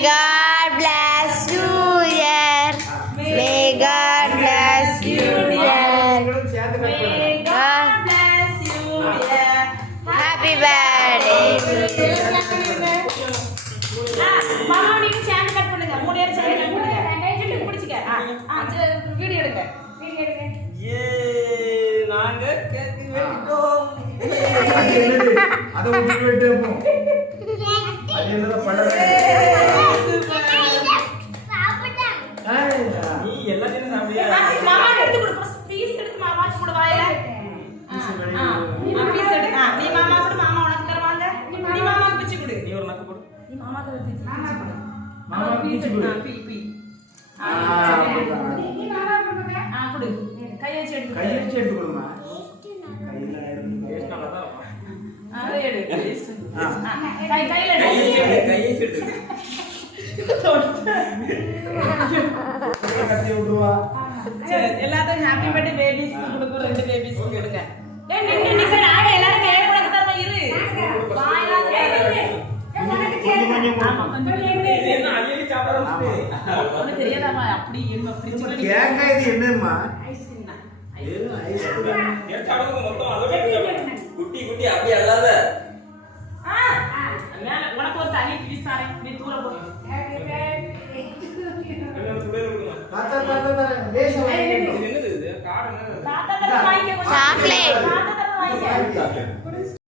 God bless you, dear. May God bless you, dear. May God bless you, dear. Happy birthday to you. மாமா நீங்க சேர்ந்து cut பண்ணுங்க. மூணு பேர் சேர்ந்து கட் பண்ணுங்க. கிட்ட பிடிச்சுக்க. வீடியோ எடுங்க. ஏ நாங்க கேக் வெட்டிட்டோம். அத ஊட்டி வெட்டப்போ. அது என்னடா பழவே. நீ எல்லாத்தையும் சாப்பிடியா? மாமா எடுத்து கொடு. ஃபர்ஸ்ட் பீஸ் எடுத்து மாமா கொடு வாயில. பீஸ் எடு. நீ மாமா கொடு. மாமா உனக்கு தருவாங்க. நீ மாமாக்கு பிச்சு கொடு. நீ ஒரு நக்கு போடு. நீ மாமாக்கு பிச்சு கொடு. மாமா பீச்சு கொடு. பீ. நீ மாமா கொடுங்க. கொடு. கை வச்சு எடுத்து. கை வச்சு எடுத்து கொடுமா. கையில டேஸ்ட் நல்லா தான் இருக்கும். அதை எடு. கையில எடு. கையை செட்டு. கட்டி விடுவா. சரி எல்லாத்துக்கும் ஹேப்பி பர்த்டே பேபிஸ் கொடுங்க. ரெண்டு பேபிஸ் கொடுங்க. நீ சார் ஆக எல்லாரும் கேக் கொடுக்க தரமா இரு. வாயில இது என்ன அள்ளி சாப்பிடுறது? உனக்கு தெரியாதாமா அப்படி என்ன ஃப்ரிட்ஜ்ல கேக்கா இது என்னம்மா? ஐஸ்கிரீம் தான். இது ஐஸ். டேஸ்ட் ஆடுங்க மொத்தம் அதோட குட்டி குட்டி அப்படி அல்லாத. மேல உனக்கு ஒரு தனி பீஸ் தரேன். நீ தூர போ. தாத்தா லேசா வாங்கி. இது என்னது இது? கார்டு என்னது? தாத்தா தர வாங்கிக்க. Chocolate. தாத்தா தர வாங்கிக்க.